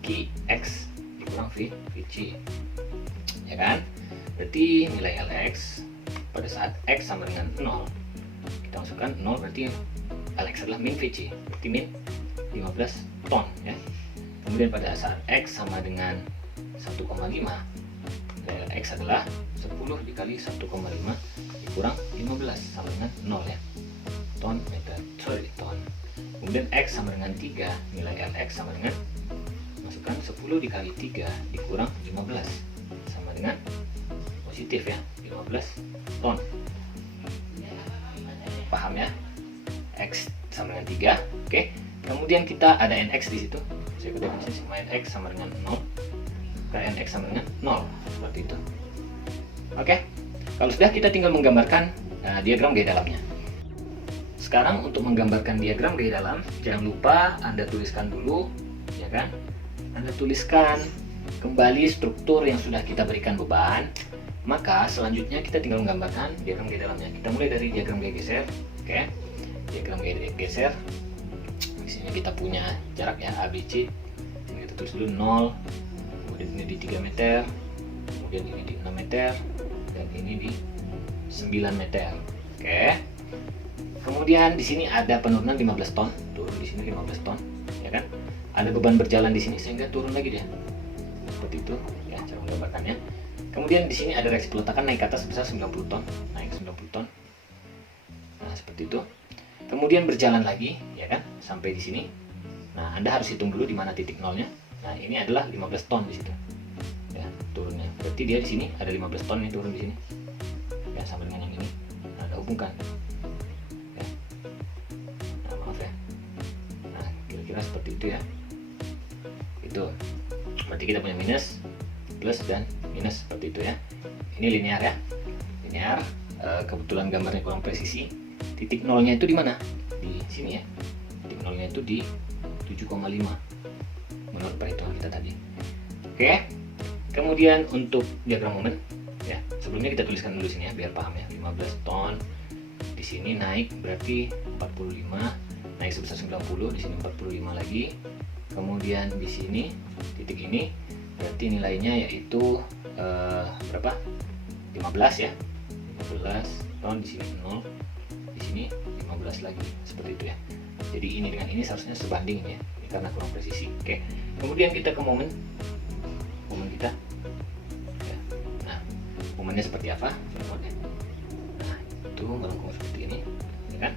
QX dikurang VC ya kan. Berarti nilai LX pada saat X sama dengan 0, kita masukkan 0, berarti LX adalah min VC, berarti min 15 ton ya. Kemudian pada saat X sama dengan 1,5, nilai X adalah 10 dikali 1,5 dikurang 15 sama dengan 0 ya, ton meter, ton. Kemudian X sama dengan 3, nilai LX sama dengan, masukkan 10 dikali 3 dikurang 15 sama dengan positif ya, 15 ton. Paham ya? X sama dengan 3. Oke. Kemudian kita ada NX di situ. Saya kutipkan di sini NX sama dengan 0. NX sama dengan 0. Seperti itu. Oke. Kalau sudah, kita tinggal menggambarkan diagram gaya dalamnya. Sekarang untuk menggambarkan diagram gaya dalam, jangan lupa Anda tuliskan dulu, ya kan? Anda tuliskan kembali struktur yang sudah kita berikan beban. Maka selanjutnya kita tinggal menggambarkan diagram gaya dalamnya. Kita mulai dari diagram gaya geser. Oke. Diagram gaya geser. Di sini kita punya jarak ya ABC. Ini kita tulis dulu 0. Kemudian ini di 3 meter. Kemudian ini di 6 meter dan ini di 9 meter. Oke. Kemudian di sini ada penurunan 15 ton, turun di sini 15 ton, ya kan? Ada beban berjalan di sini sehingga turun lagi dia. Seperti itu ya cara menggambarkannya. Kemudian di sini ada reaksi peletakan naik ke atas sebesar 90 ton, naik 90 ton. Nah, seperti itu. Kemudian berjalan lagi, ya kan, sampai di sini. Nah, Anda harus hitung dulu di mana titik nolnya. Nah, ini adalah 15 ton di situ. Ya, turunnya. Berarti dia di sini ada 15 ton nih turun di sini. Ya, sama dengan yang ini. Nah, Anda hubungkan. Ya. Nah, maaf ya. Nah, kira-kira seperti itu ya. Itu. Berarti kita punya minus, plus dan minus seperti itu ya. Ini linear ya, linear. Kebetulan gambarnya kurang presisi. Titik nolnya itu di mana? Di sini ya. Titik nolnya itu di 7,5 menurut perhitungan kita tadi. Oke. Kemudian untuk diagram momen ya, sebelumnya kita tuliskan dulu sini ya biar paham ya. 15 ton di sini naik berarti 45, naik sebesar 90, di sini 45 lagi. Kemudian di sini titik ini berarti nilainya yaitu berapa? 15 ya. 15 ton, di sini 0, di sini 15 lagi, seperti itu ya. Jadi ini dengan ini seharusnya sebanding ya, ini karena kurang presisi. Oke. Kemudian kita ke momen kita ya. Nah, momen melengkungnya seperti apa. Nah, itu melengkung seperti ini, ya kan,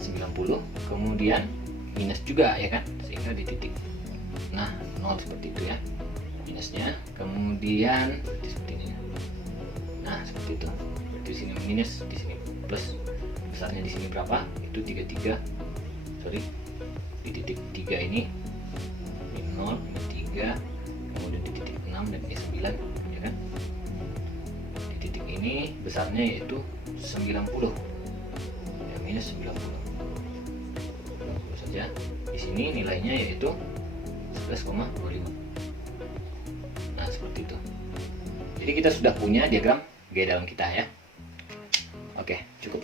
90. Kemudian minus juga, ya kan, sehingga di titik, nah, 0 seperti itu ya, minusnya. Kemudian seperti ini. Nah, seperti itu. Di sini minus, di sini plus. Besarnya di sini berapa? Itu 33. Sorry. Di titik 3 ini 0, ini 3, kemudian di titik 6 dan ini 9, ya kan? Di titik ini besarnya yaitu 90. Ya, minus 90. 90 saja. Di sini nilainya yaitu 11,25. Nah, seperti itu. Jadi kita sudah punya diagram gaya dalam kita ya. Oke, cukup.